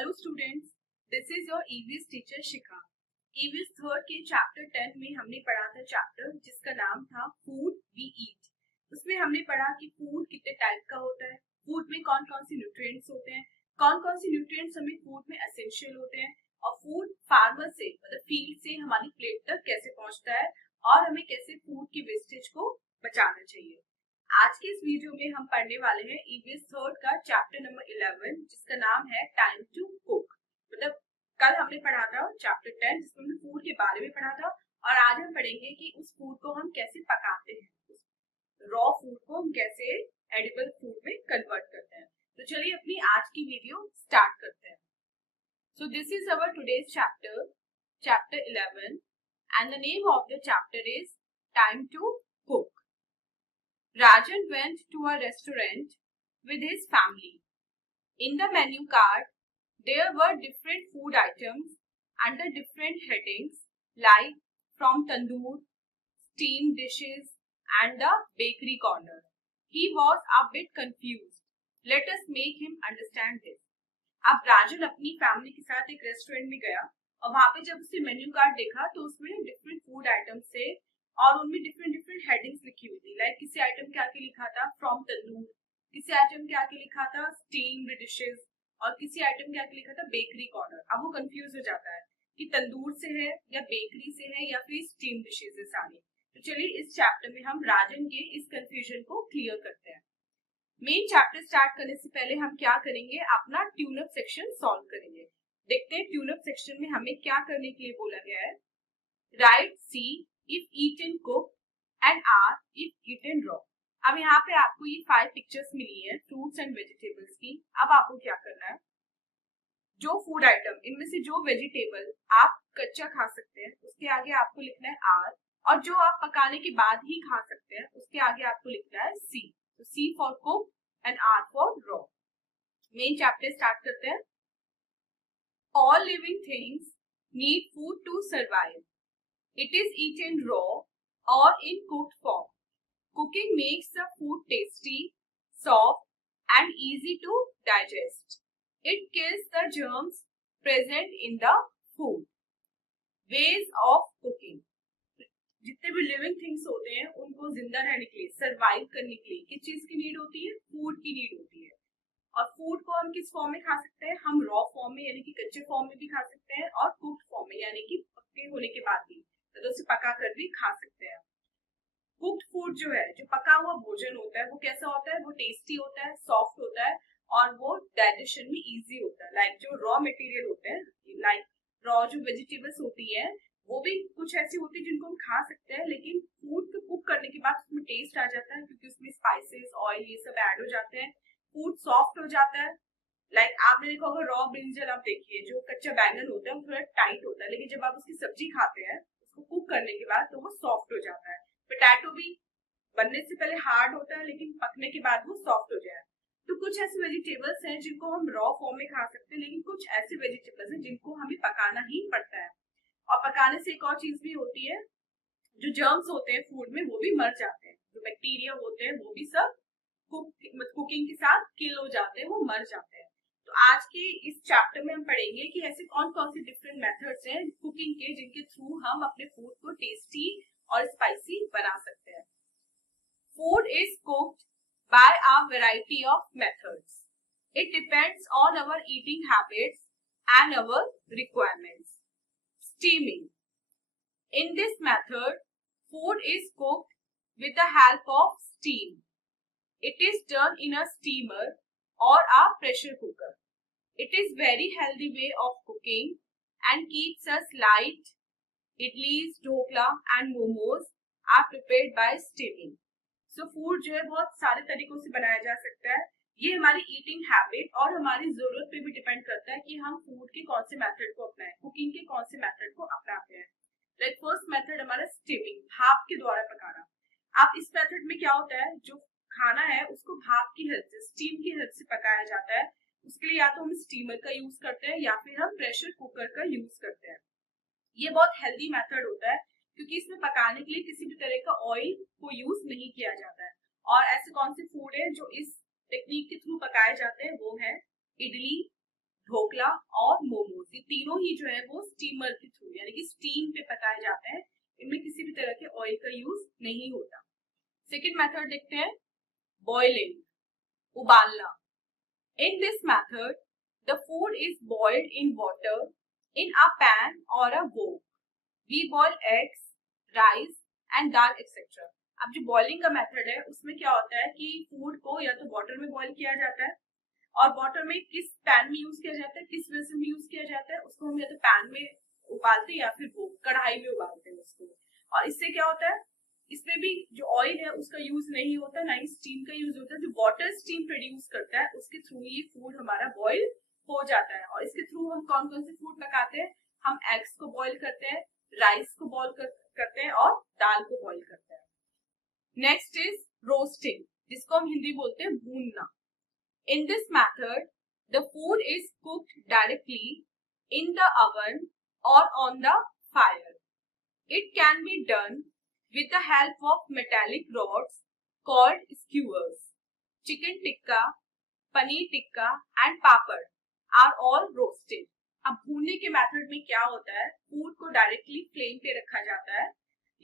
Hello students, this is your EVS teacher Shikha. EVS third के chapter 10 में हमने पढ़ा था चैप्टर जिसका नाम था फूड वी ईट। उसमें हमने पढ़ा कि फूड कितने टाइप का होता है, फूड में कौन कौन सी न्यूट्रिएंट्स होते हैं, कौन कौन सी न्यूट्रिएंट्स हमें फूड में एसेंशियल होते हैं, और फूड फार्मर से मतलब फील्ड से हमारी प्लेट तक कैसे पहुंचता है और हमें कैसे फूड की वेस्टेज को बचाना चाहिए। आज के इस वीडियो में हम पढ़ने वाले हैं ईवीएस थर्ड का चैप्टर नंबर 11 जिसका नाम है टाइम टू कुक। मतलब कल हमने पढ़ा था चैप्टर 10 जिसमें हमने फूड के बारे में पढ़ा था, और आज हम पढ़ेंगे कि उस फूड को हम कैसे पकाते हैं, रॉ फूड को हम कैसे एडिबल फूड में कन्वर्ट करते हैं। तो चलिए अपनी आज की वीडियो स्टार्ट करते हैं। So this is our today's chapter, chapter 11, and the name of the chapter is time to cook. Rajan went to a restaurant with his family. In the menu card, there were different food items under different headings like from tandoor, steamed dishes, and the bakery corner. He was a bit confused. Let us make him understand this. अब राजन अपनी family के साथ एक restaurant में गया और वहां पे जब उसने मेन्यू कार्ड देखा तो उसमें डिफरेंट फूड आइटम्स थे और उनमें डिफरेंट डिफरेंट हेडिंग्स लिखी हुई थी। लाइक किसी आइटम के आगे लिखा था फ्रॉम तंदूर, किसी आइटम के आगे लिखा था स्टीम्ड डिशेस, और किसी आइटम के आगे लिखा था बेकरी कॉर्नर। अब वो कंफ्यूज हो जाता है कि तंदूर से है या बेकरी से है या फिर स्टीम डिशेज है सारी। तो चलिए इस चैप्टर में हम राजन के इस कंफ्यूजन को क्लियर करते हैं। मेन चैप्टर स्टार्ट करने से पहले हम क्या करेंगे, अपना ट्यूनअप सेक्शन सॉल्व करेंगे। देखते हैं ट्यूनअप सेक्शन में हमें क्या करने के लिए बोला गया है। Right see if eaten cooked and R if eaten raw। अब यहाँ पे आपको ये 5 पिक्चर्स मिली है फ्रूट्स एंड वेजिटेबल्स की। अब आपको क्या करना है, जो फूड आइटम इनमें से जो वेजिटेबल आप कच्चा खा सकते हैं उसके आगे आपको लिखना है R, और जो आप पकाने के बाद ही खा सकते हैं उसके आगे आपको लिखना है C। तो C for cook and R for raw. Main chapter start करते हैं। All living things need food to survive. It is eaten raw or in cooked form. Cooking makes the food tasty, soft, and easy to digest. It kills the germs present in the food. Ways of cooking. जितने भी living things होते हैं उनको जिंदा रहने के लिए, survive करने के लिए किस चीज की नीड होती है, फूड की नीड होती है। और फूड को हम किस फॉर्म में खा सकते हैं, हम रॉ फॉर्म में यानी कि कच्चे फॉर्म में भी खा सकते हैं, और कुक्ड फॉर्म में यानी कि पक्के होने के बाद भी, तो उसे पका कर भी खा सकते हैं। कुक्ड फूड जो है, जो पका हुआ भोजन होता है, वो कैसा होता है, वो टेस्टी होता है, सॉफ्ट होता है, और वो डाइजेशन में इजी होता है। लाइक जो रॉ मटेरियल होते हैं, लाइक रॉ जो वेजिटेबल्स होती है वो भी कुछ ऐसी होती है जिनको हम खा सकते हैं, लेकिन फूड को कुक करने के बाद उसमें टेस्ट आ जाता है क्योंकि उसमें स्पाइसेस, ऑयल ये सब ऐड हो जाते हैं, फूड सॉफ्ट हो जाता है। लाइक आपने देखा होगा रॉ ब्रिंजल, आप देखिए जो कच्चा बैंगन होता है वो थोड़ा टाइट होता है, लेकिन जब आप उसकी सब्जी खाते हैं उसको कुक करने के बाद तो वो सॉफ्ट हो जाता है। पोटैटो भी बनने से पहले हार्ड होता है लेकिन पकने के बाद वो सॉफ्ट हो जाए। तो कुछ ऐसे वेजिटेबल्स हैं जिनको हम रॉ फॉर्म में खा सकते हैं, लेकिन कुछ ऐसे वेजिटेबल्स हैं जिनको हमें पकाना ही पड़ता है। और पकाने से एक और चीज भी होती है, जो जर्म्स होते हैं फूड में वो भी मर जाते हैं, जो बैक्टीरिया होते हैं वो भी सब कुकिंग के साथ किल हो जाते हैं, वो मर जाते हैं। तो आज के इस चैप्टर में हम पढ़ेंगे कि ऐसे कौन कौन से डिफरेंट मेथड्स हैं कुकिंग के जिनके थ्रू हम अपने फूड को टेस्टी और स्पाइसी बना सकते हैं। Food is cooked by a variety of methods. It depends on our eating habits and our requirements. Steaming. In this method, food is cooked with the help of steam. It is done in a steamer or a pressure cooker. It is very healthy way of cooking and keeps us light. Idlis, dhokla and momos are prepared by steaming. So food जो है बहुत सारे तरीकों से बनाया जा सकता है। ये हमारी ईटिंग हैबिट और हमारी जरूरत पे भी डिपेंड करता है कि हम फूड के कौन से मेथड को अपनाएं, कुकिंग के कौन से मेथड को अपनाते हैं। लाइक फर्स्ट मेथड हमारा स्टीमिंग, भाप के द्वारा पकाना। अब इस मेथड में क्या होता है, जो खाना है उसको भाप की हेल्प से, स्टीम की हेल्प से पकाया जाता है। उसके लिए या तो हम स्टीमर का यूज करते हैं या फिर हम प्रेशर कुकर का यूज करते हैं। ये बहुत हेल्दी मेथड होता है क्योंकि इसमें पकाने के लिए किसी भी तरह का ऑयल को यूज नहीं किया जाता है। और ऐसे कौन से फूड है जो इस टेक्निक के थ्रू पकाए जाते हैं, वो है इडली, ढोकला और मोमोज, ये तीनों ही जो है वो स्टीमर के थ्रू यानी कि स्टीम पे पकाए जाते हैं। इनमें किसी भी तरह के ऑयल का यूज नहीं होता। सेकेंड मेथड देखते हैं, बॉइलिंग, उबालना। In this method the food is boiled in water in a pan और a wok. We boil eggs, rice and dal etcetera. अब जो बॉइलिंग का मेथड है उसमें क्या होता है कि फूड को या तो वाटर में बॉईल किया जाता है, और वाटर में किस पैन में यूज किया जाता है, किस वेसल में यूज किया जाता है, उसको हम या तो पैन में उबालते हैं या फिर वो कढ़ाई में उबालते हैं उसको। और इससे क्या होता है, इसमें भी जो ऑयल है उसका यूज नहीं होता, ना ही स्टीम का यूज होता है। जो वाटर स्टीम प्रोड्यूस करता है उसके थ्रू ही फूड हमारा बॉईल हो जाता है। और इसके थ्रू हम कौन कौन से फूड पकाते हैं, हम एग्स को बॉईल करते हैं, राइस को बॉईल करते हैं और दाल को बॉईल करते हैं। नेक्स्ट इज रोस्टिंग, जिसको हम हिंदी बोलते हैं भूनना। इन this method the food is cooked directly in the oven or on the fire. It can be done with the help of metallic rods called skewers. Chicken tikka, paneer tikka and papad are all roasted. अब भूनने के method में क्या होता है, food को directly flame पे रखा जाता है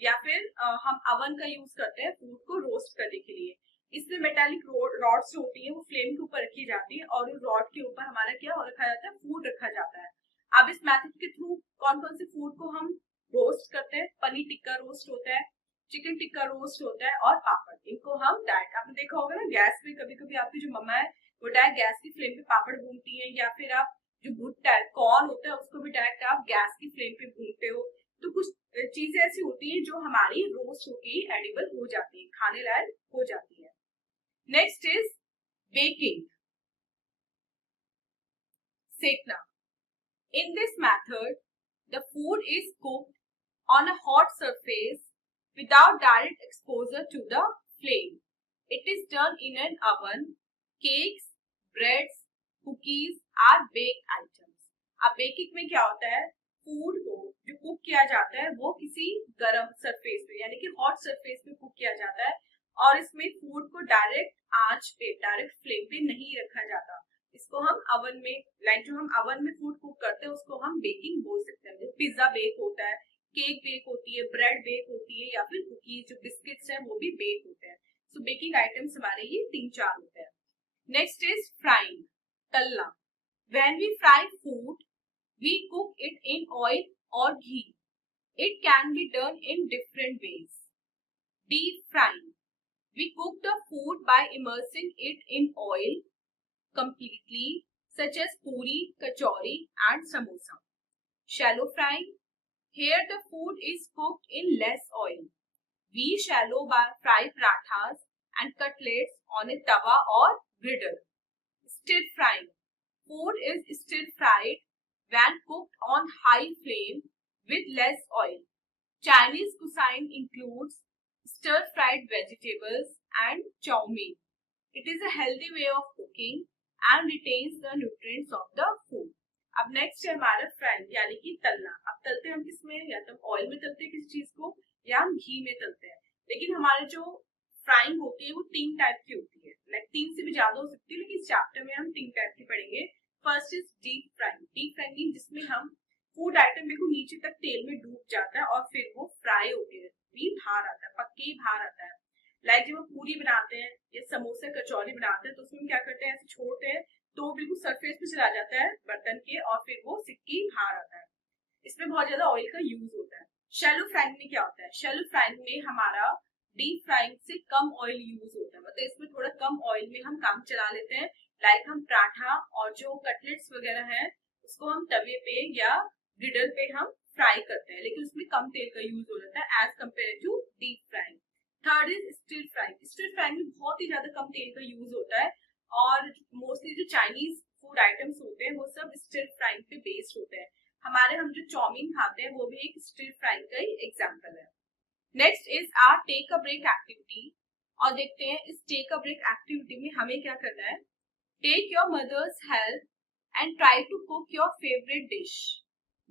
या फिर हम अवन का यूज करते हैं फूड को रोस्ट करने के लिए। इसमें मेटालिक रॉड्स जो होती है वो फ्लेम के ऊपर रखी जाती है और उस रॉड के ऊपर हमारा क्या रखा जाता है, फूड रखा जाता है। अब इस मेथड के थ्रू कौन कौन से फूड को हम रोस्ट करते हैं, पनीर टिक्का रोस्ट होता है, चिकन टिक्का रोस्ट होता है और पापड़, इनको हम डायरेक्ट, आपने देखा होगा ना गैस पे, कभी कभी आपकी जो मम्मा है वो डायरेक्ट गैस की फ्लेम पे पापड़ भूनती है, या फिर आप जो भुट्टा है कॉर्न होता है उसको भी डायरेक्ट आप गैस की फ्लेम पे भूनते हो। तो कुछ चीजें ऐसी होती हैं जो हमारी रोस्ट होके एडिबल हो जाती है, खाने लायक हो जाती है। नेक्स्ट इज बेकिंग, सेकना। इन this method the food is cooked on a hot surface without direct exposure to the flame. It is done in an oven. Cakes, breads, cookies are baked items. अब baking में क्या होता है, food को जो cook किया जाता है वो किसी गर्म सरफेस पे यानी कि हॉट सरफेस पे कुक किया जाता है, और इसमें फूड को डायरेक्ट आंच पे, डायरेक्ट फ्लेम पे नहीं रखा जाता। इसको हम अवन में, लाइक जो हम अवन में फूड कुक करते हैं उसको हम बेकिंग बोल सकते हैं। पिज्जा बेक होता है, केक बेक होती है, ब्रेड बेक होती है, या फिर कुकीज जो बिस्किट्स हैं वो भी बेक होते हैं। सो बेकिंग आइटम्स हमारे ये 3-4 होते हैं। नेक्स्ट इज फ्राइंग, तलना। When we fry food we cook it in oil और ghee. It can be done in different ways. Deep frying, we cook the food by immersing it in oil completely, such as puri, kachori and samosa. Shallow frying, here the food is cooked in less oil. We shallow fry parathas and cutlets on a tawa or griddle. Stir frying, food is stir fried when cooked on high flame with less oil. Chinese cuisine includes stir fried vegetables and chow mein. It is a healthy way of cooking and retains the nutrients of the food. अब next है हमारा frying यानी कि तलना। अब तलते हम किसमें, या तो ऑयल में तलते हैं किसी चीज को या हम घी में तलते हैं। लेकिन हमारे जो फ्राइंग होती है वो 3 टाइप की होती है, लाइक 3 से भी ज्यादा हो सकती है, लेकिन इस चैप्टर में हम 3 टाइप की पढ़ेंगे। First is deep frying. Deep frying जिसमें हम फूड आइटम बिल्कुल नीचे तक तेल में डूब जाता है और फिर वो फ्राई होके भी बाहर आता है, पक्के ही बाहर आता है। लाइक जब हम पूरी बनाते हैं या समोसे कचौरी बनाते हैं तो उसमें क्या करते हैं, ऐसे छोड़ते हैं तो बिल्कुल सरफेस पे चला जाता है बर्तन के और फिर वो सिक्की बाहर आता है। इसमें बहुत ज्यादा ऑयल का यूज होता है। शैलो फ्राइंग में क्या होता है, शैलो फ्राइंग में हमारा डीप फ्राइंग से कम ऑयल यूज होता है, मतलब इसमें थोड़ा कम ऑयल में हम काम चला लेते हैं। लाइक हम पराठा और जो कटलेट्स वगैरह है उसको हम तवे पे या ग्रिडल पे हम फ्राई करते हैं, लेकिन उसमें कम तेल का यूज हो जाता है as compare to deep frying. Third is stir frying. Stir frying में बहुत ही ज्यादा कम तेल का यूज होता है और मोस्टली जो चाइनीज फूड आइटम्स होते हैं वो सब स्टिर फ्राइंग पे बेस्ड होते हैं। हमारे हम जो चाउमीन खाते हैं वो भी एक स्टिर फ्राइंग का ही एग्जांपल है। Next is our take a break activity, और देखते हैं इस टेक अ ब्रेक एक्टिविटी में हमें क्या करना है। Take your mother's help and try to cook your favourite dish.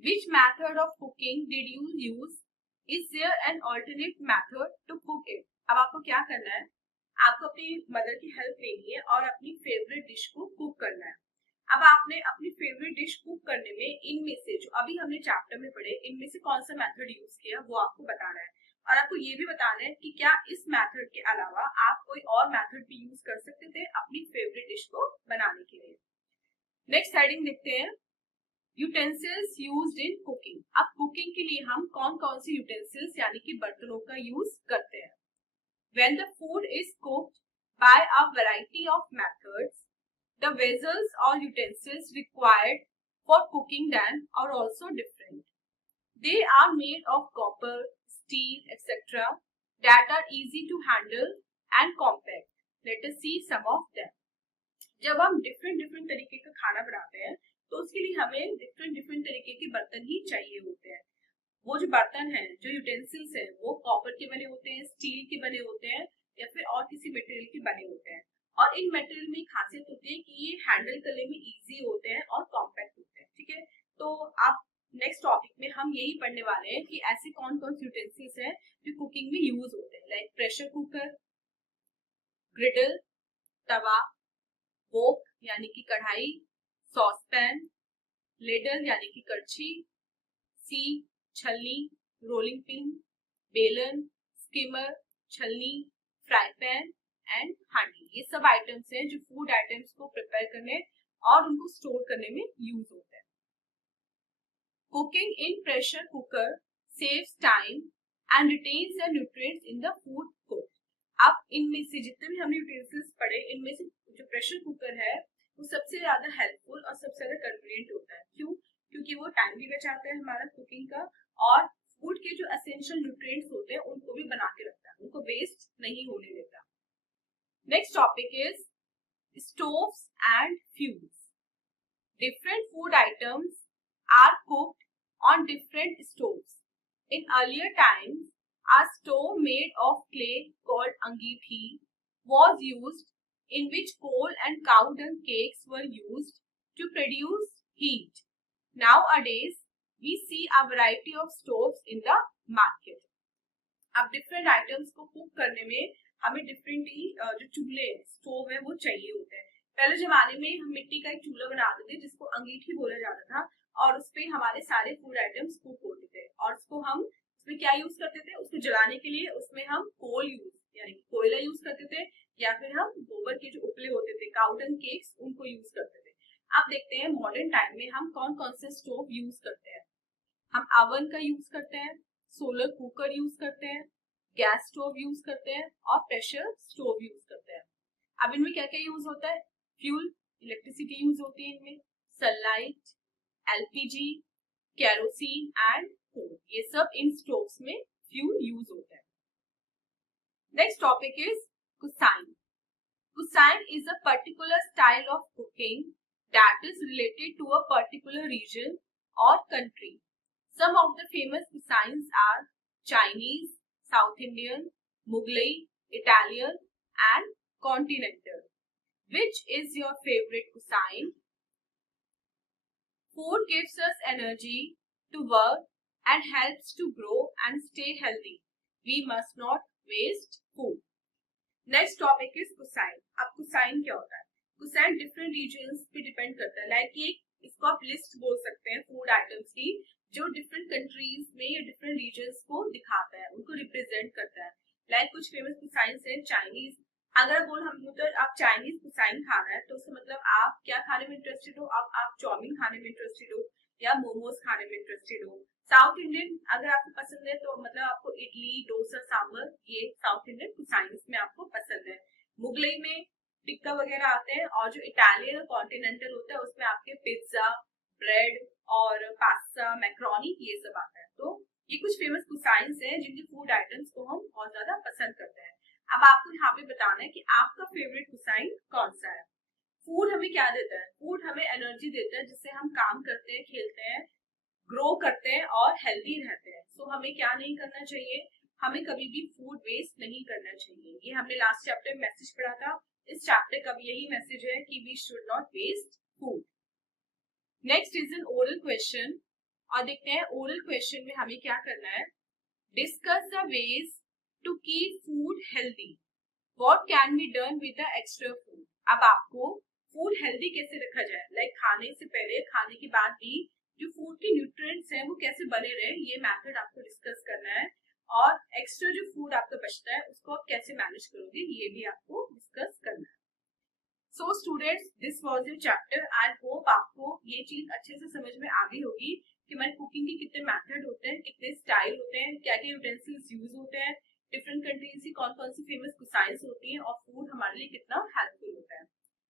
Which method of cooking did you use? Is there an alternate method to cook it? अब आपको क्या करना है, आपको अपनी मदर की हेल्प लेनी है और अपनी फेवरेट डिश को कुक करना है। अब आपने अपनी फेवरेट डिश कुक करने में इनमें से जो अभी हमने चैप्टर में पढ़े इनमें से कौन सा मेथड यूज किया वो आपको बताना है, और आपको ये भी बताना है कि क्या इस मेथड के अलावा आप कोई और मेथड भी यूज कर सकते थे अपनी फेवरेट डिश को बनाने के लिए। नेक्स्ट हेडिंग देखते हैं, यूटेंसिल्स यूज्ड इन कुकिंग। अब कुकिंग के लिए हम कौन कौन से यूटेंसिल्स यानी कि बर्तनों का यूज करते हैं। When the food is cooked by a variety of methods, the vessels or utensils required for cooking them are also different. They are made of copper, steel, etc. that are easy to handle and compact. Let us see some of them. जब हम different तरीके का खाना बनाते हैं तो उसके लिए हमें डिफरेंट तरीके के बर्तन ही चाहिए होते हैं। वो जो बर्तन है, जो यूटेंसिल्स है, वो कॉपर के बने होते हैं, स्टील के बने होते हैं या फिर और किसी मटेरियल के बने होते हैं। और इन मटेरियल में खासियत होती है कि ये हैंडल करने में इजी होते हैं और कॉम्पैक्ट होते हैं। ठीक है, तो आप नेक्स्ट टॉपिक में हम यही पढ़ने वाले हैं कि ऐसे कौन कौन से यूटेंसिल्स हैं जो कुकिंग में यूज होते हैं, लाइक प्रेशर कुकर, ग्रिडल, तवा, वोक यानी कि कढ़ाई, सॉस पैन, लेडल यानी कि कड़छी, सी छलनी, रोलिंग पिन, बेलन, स्किमर, छलनी, फ्राई पैन एंड हांडी। ये सब आइटम्स हैं जो फूड आइटम्स को प्रिपेयर करने और उनको स्टोर करने में यूज होते हैं। Cooking in pressure cooker saves time and retains the nutrients in the food cook. अब इनमें से जितने भी हमने यूटेंसिल्स पढ़े, इनमें से जो प्रेशर कुकर है वो सबसे ज्यादा हेल्पफुल और सबसे ज्यादा कन्वीनियंट होता है। क्यों? क्योंकि वो टाइम भी बचाता है हमारा कुकिंग का, और फूड के जो एसेंशियल न्यूट्रिएंट्स होते हैं उनको भी बना के रखता है, उनको वेस्ट नहीं होने देता। Next topic is stoves and fuels. Different food items are cooked on different stoves. In earlier times, a stove made of clay called angithi was used, in which coal and cow dung cakes were used to produce heat. Nowadays, we see a variety of stoves in the market. अब different items को cook करने में हमें different ही जो चूल्हे stove है वो चाहिए होते हैं। पहले जमाने में हम मिट्टी का एक चूल्हा बनाते थे जिसको अंगीठी बोला जाता था, और उसपे हमारे सारे फूड आइटम्स कुक होते थे, और उसको हम उसमें क्या यूज करते थे, उसको जलाने के लिए उसमें हम कोल यूज यानी कोयला यूज करते थे, या फिर हम गोबर के जो उपले होते थे, काउडन केक्स, उनको यूज करते थे। अब देखते हैं मॉडर्न टाइम में हम कौन कौन से स्टोव यूज करते हैं। हम ओवन का यूज करते हैं, सोलर कुकर यूज करते हैं, गैस स्टोव यूज करते हैं और प्रेशर स्टोव यूज करते हैं। अब इनमें क्या क्या यूज होता है, फ्यूल इलेक्ट्रिसिटी यूज होती है इनमें, sunlight, LPG, kerosene and coal, ये सब इन स्टोव्स में फ्यूल यूज होता है। Next topic is cuisine. Cuisine is a particular style of cooking that is related to a particular region और country. Some of the famous cuisines are Chinese, South Indian, Mughlai, Italian, and Continental. Which is your favorite cuisine? Food gives us energy to work and helps to grow and stay healthy. We must not waste food. Next topic is cuisine. अब cuisine क्या होता है? Cuisine different regions पे depend करता है। Like ये इसको आप लिस्ट बोल सकते हैं फूड आइटम्स की, जो डिफरेंट कंट्रीज में या डिफरेंट रीजन्स को दिखाता है, उनको रिप्रेजेंट करता है। लाइक कुछ फेमस कुसाइंस है चाइनीज। अगर बोल हम तो आप चाइनीज कुसाइन खाना है तो उसका मतलब आप क्या खाने में इंटरेस्टेड हो, आप चाउमीन खाने में इंटरेस्टेड हो या मोमोज खाने में इंटरेस्टेड हो। साउथ इंडियन अगर आपको पसंद है तो मतलब आपको इडली, डोसा, सांभर, ये साउथ इंडियन कुसाइंस में आपको पसंद है। मुगलई में टिक्का वगैरह आते हैं, और जो इटालियन और कॉन्टिनेंटल होता है उसमें आपके पिज्जा, ब्रेड और पास्ता, मैक्रोनी, ये सब आता है। तो ये कुछ फेमस कुसाइंस हैं जिनके फूड आइटम्स को हम बहुत ज्यादा पसंद करते हैं। अब आपको यहाँ पे बताना है कि आपका फेवरेट कुसाइन कौन सा है। फूड हमें क्या देता है? फूड हमें एनर्जी देता है जिससे हम काम करते हैं, खेलते हैं, ग्रो करते हैं और हेल्दी रहते हैं। सो हमें क्या नहीं करना चाहिए, हमें कभी भी फूड वेस्ट नहीं करना चाहिए। ये हमने लास्ट चैप्टर में मैसेज पढ़ा था, इस चैप्टर का भी यही मैसेज है कि we should not waste food. Next is an oral question, और देखते हैं ओरल क्वेश्चन में हमें क्या करना है। Discuss the ways to keep food healthy, what can be done with the extra food. अब आपको फूड हेल्दी कैसे रखा जाए, लाइक खाने से पहले, खाने के बाद भी जो फूड के न्यूट्रिएंट्स हैं वो कैसे बने रहे, ये मेथड आपको डिस्कस करना है। और एक्स्ट्रा जो फूड आपका बचता है उसको आप कैसे मैनेज करोगे, ये भी आपको डिस्कस करना है। So students, this was your chapter. I hope आपको ये चीज अच्छे से समझ में आ गई होगी कि हमारे कुकिंग के कितने मेथड होते हैं, कितने स्टाइल होते हैं, क्या क्या यूटेंसिल्स यूज होते हैं, डिफरेंट कंट्रीज की कौन कौन सी फेमस कुसाइंस होती हैं, और फूड हमारे लिए कितना हेल्पफुल होता है।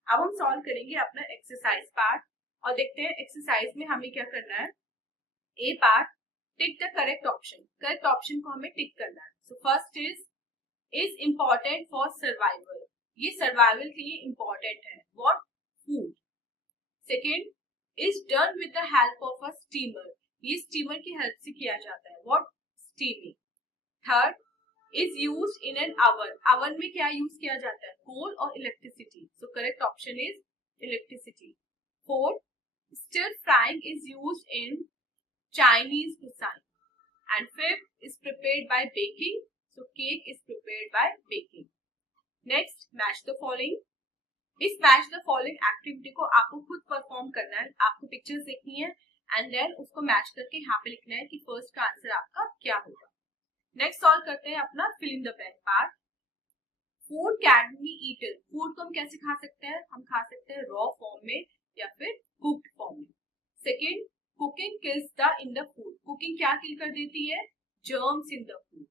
अब हम सॉल्व करेंगे अपना एक्सरसाइज पार्ट और देखते हैं एक्सरसाइज में हमें क्या करना है। A part, tick the correct option. Correct option को हमें टिक करना है। So first is important for survival. ये सर्वाइवल के लिए इम्पोर्टेंट है। What? Food. Second, is done with the help of a steamer. ये स्टीमर की हेल्प से किया जाता है। What? Steaming. Third, is used in an oven. Oven में क्या यूज किया जाता है? कोल और electricity. So correct option is electricity. Fourth, stir frying is used in Chinese cuisine. And fifth is prepared by baking. So cake is prepared by baking. Next, match the following. इस match the following activity को आपको खुद perform करना है। आपको pictures देखनी है and then उसको मैच करके यहाँ पे लिखना है कि फर्स्ट का आंसर आपका क्या होगा। नेक्स्ट सॉल्व करते हैं अपना fill in the blank part. Food can be eaten. Food को हम कैसे खा सकते हैं? हम खा सकते हैं रॉ फॉर्म में या फिर कुक्ड फॉर्म में। Second, cooking kills the in the food. Cooking क्या किल कर देती है? Germs in the food.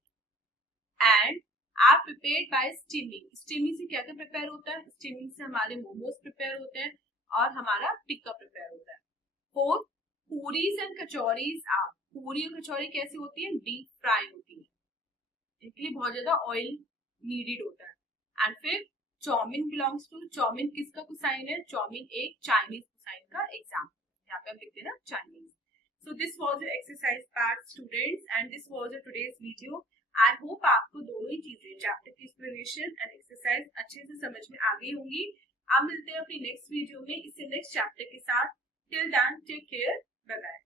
And are prepared by steaming. Steaming से क्या क्या प्रिपेयर होता है? स्टीमिंग से हमारे मोमोज प्रिपेयर होते हैं और हमारा टिक्का प्रिपेयर होता है। Fourth, puris and kachoris are. Puri और कचौरी कैसे होती है? डीप फ्राई होती है, इसके लिए बहुत ज्यादा ऑयल नीडेड होता है। एंड फिर चाउमीन बिलोंग्स टू। चाउमीन किसका कुसाइन है? चाउमीन एक चाइनीज कुसाइन का एग्जाम्पल। यहाँ पे हम लिखते हैं ना Chinese. So this was your exercise part students and this was your today's video. I hope आपको दोनों ही चीजें, चैप्टर की एक्सप्लेनेशन एंड एक्सरसाइज अच्छे से समझ में आ गई होंगी। आप मिलते हैं अपनी नेक्स्ट वीडियो में इससे नेक्स्ट चैप्टर के साथ। Till then take care, bye bye.